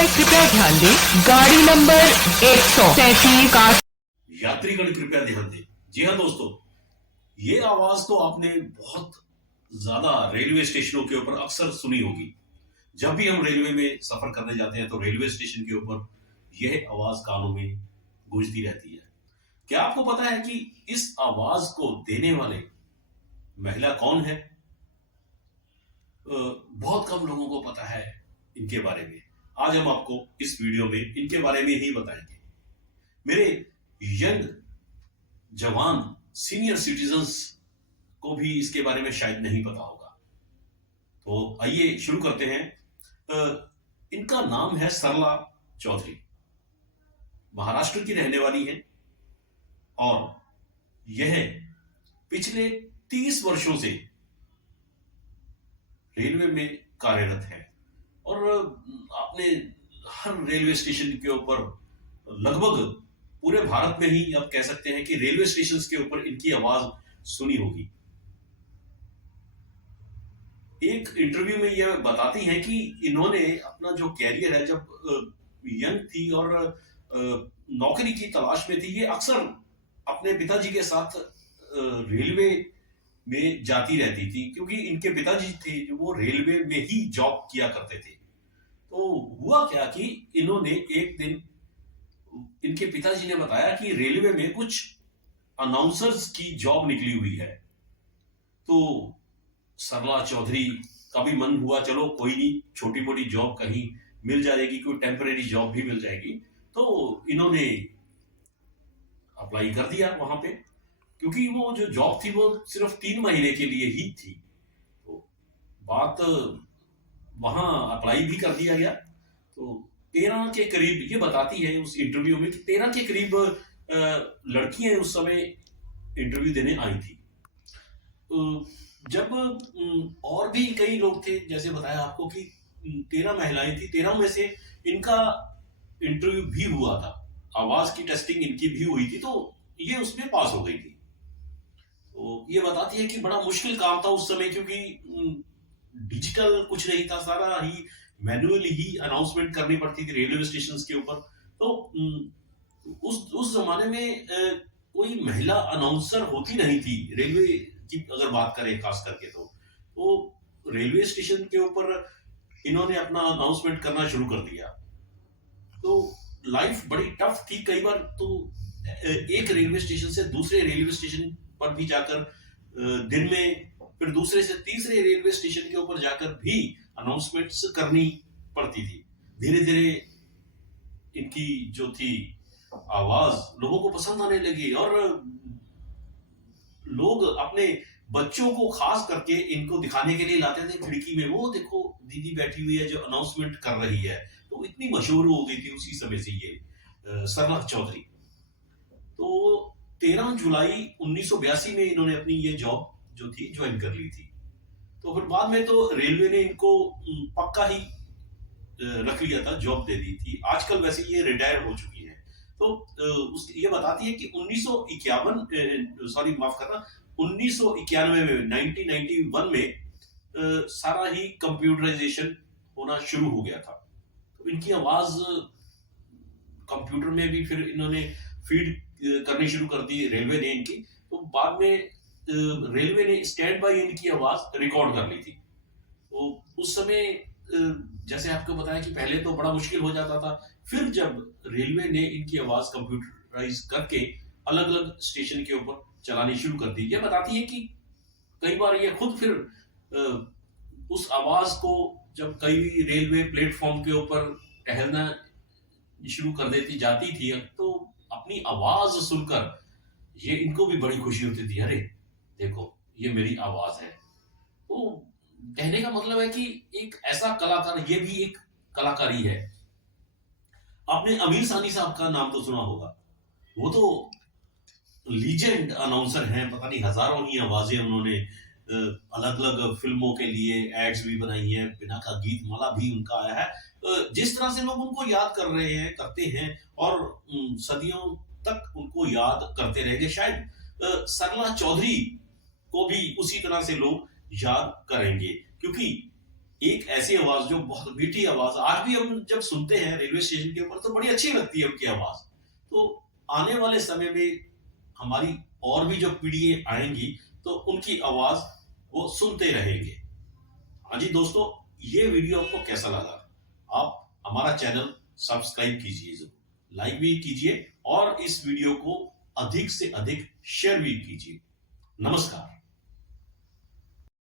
यात्रीगण कृपया ध्यान दें, गाड़ी नंबर 133 का यात्रीगण कृपया ध्यान दें। जी हाँ दोस्तों, ये आवाज तो आपने बहुत ज्यादा रेलवे स्टेशनों के ऊपर अक्सर सुनी होगी। जब भी हम रेलवे में सफर करने जाते हैं तो रेलवे स्टेशन के ऊपर यह आवाज कानों में गूंजती रहती है। क्या आपको पता है कि इस आवाज को देने वाले महिला कौन है? बहुत कम लोगों को पता है इनके बारे में। आज हम आपको इस वीडियो में इनके बारे में ही बताएंगे। मेरे यंग जवान सीनियर सिटीजन्स को भी इसके बारे में शायद नहीं पता होगा। तो आइए शुरू करते हैं। इनका नाम है सरला चौधरी। महाराष्ट्र की रहने वाली है और यह पिछले 30 वर्षों से रेलवे में कार्यरत है और आपने हर रेलवे स्टेशन के ऊपर लगभग पूरे भारत में ही आप कह सकते हैं कि रेलवे स्टेशन के ऊपर इनकी आवाज सुनी होगी। एक इंटरव्यू में यह बताती हैं कि इन्होंने अपना जो कैरियर है, जब यंग थी और नौकरी की तलाश में थी, ये अक्सर अपने पिताजी के साथ रेलवे में जाती रहती थी, क्योंकि इनके पिताजी थे जो वो रेलवे में ही जॉब किया करते थे। तो हुआ क्या कि इन्होंने एक दिन, इनके पिताजी ने बताया कि रेलवे में कुछ अनाउंसर्स की जॉब निकली हुई है। तो सरला चौधरी का भी मन हुआ, चलो कोई नहीं, छोटी मोटी जॉब कहीं मिल जाएगी, कोई टेम्परेरी जॉब भी मिल जाएगी। तो इन्होंने अप्लाई कर दिया वहां पे, क्योंकि वो जो जॉब थी वो सिर्फ 3 महीने के लिए ही थी। तो बात वहां अप्लाई भी कर दिया गया। तो 13 के करीब, ये बताती है उस इंटरव्यू में कि 13 के करीब लड़कियां उस समय इंटरव्यू देने आई थी। जब और भी कई लोग थे, जैसे बताया आपको कि 13 महिलाएं थी, 13 में से इनका इंटरव्यू भी हुआ था, आवाज की टेस्टिंग इनकी भी हुई थी, तो ये उसमें पास हो गई थी। तो ये बताती है कि बड़ा मुश्किल काम था उस समय, क्योंकि डिजिटल कुछ नहीं था, सारा ही मैनुअली ही अनाउंसमेंट करनी पड़ती थी रेलवे स्टेशन के ऊपर। तो उस जमाने में कोई महिला अनाउंसर होती नहीं थी रेलवे की, अगर बात करें खास करके। तो रेलवे स्टेशन के ऊपर इन्होंने अपना अनाउंसमेंट करना शुरू कर दिया। तो लाइफ बड़ी टफ थी। कई बार तो एक रेलवे स्टेशन से दूसरे रेलवे स्टेशन पर भी जाकर दिन में, फिर दूसरे से तीसरे रेलवे स्टेशन के ऊपर जाकर भी अनाउंसमेंट्स करनी पड़ती थी। धीरे धीरे इनकी जो थी आवाज लोगों को पसंद आने लगी और लोग अपने बच्चों को खास करके इनको दिखाने के लिए लाते थे खिड़की में, वो देखो दीदी बैठी हुई है जो अनाउंसमेंट कर रही है। तो इतनी मशहूर हो गई थी उसी समय से ये सरला चौधरी। तो 13 जुलाई 1982 में इन्होंने अपनी ये जॉब जो थी ज्वाइन कर ली थी। तो फिर बाद में तो रेलवे ने इनको पक्का ही रख लिया था, जॉब दे दी थी। आजकल वैसे ये रिटायर हो चुकी है। तो ये बताती है कि 1991 में 1991 में सारा ही कंप्यूटराइजेशन होना शुरू हो गया था। तो इनकी आवाज कंप्यूटर में भी फिर इन्होंने फीड करनी शुरू कर दी रेलवे ने इनकी। तो बाद में रेलवे ने स्टैंड बाय इनकी आवाज रिकॉर्ड कर ली थी। तो उस समय जैसे आपको बताया कि पहले तो बड़ा मुश्किल हो जाता था, फिर जब रेलवे ने इनकी आवाज कंप्यूटराइज करके अलग अलग स्टेशन के ऊपर चलानी शुरू कर दी। ये बताती है कि कई बार ये खुद फिर उस आवाज को, जब कई रेलवे प्लेटफॉर्म के ऊपर टहलना शुरू कर देती जाती थी, तो अपनी आवाज सुनकर ये इनको भी बड़ी खुशी होती थी, अरे देखो ये मेरी आवाज है। तो कहने का मतलब है कि एक ऐसा कलाकार, ये भी एक कलाकारी है। आपने अमीर सानी साहब का नाम तो सुना होगा। वो तो लीजेंड अनाउंसर हैं, पता नहीं हजारों ही आवाजें उन्होंने अलग अलग फिल्मों के लिए एड्स भी बनाई है, बिना का गीत माला भी उनका आया है। जिस तरह से लोग उनको याद कर रहे हैं, करते हैं और सदियों तक उनको याद करते रहेंगे, शायद सरला चौधरी को भी उसी तरह से लोग याद करेंगे, क्योंकि एक ऐसी आवाज जो बहुत मीठी आवाज, आज भी हम जब सुनते हैं रेलवे स्टेशन के ऊपर तो बड़ी अच्छी लगती है उनकी आवाज। तो आने वाले समय में हमारी और भी जो पीढ़ी आएंगी तो उनकी आवाज वो सुनते रहेंगे। हाँ जी दोस्तों, ये वीडियो आपको कैसा लगा? आप हमारा चैनल सब्सक्राइब कीजिए, जरूर लाइक भी कीजिए और इस वीडियो को अधिक से अधिक शेयर भी कीजिए। नमस्कार।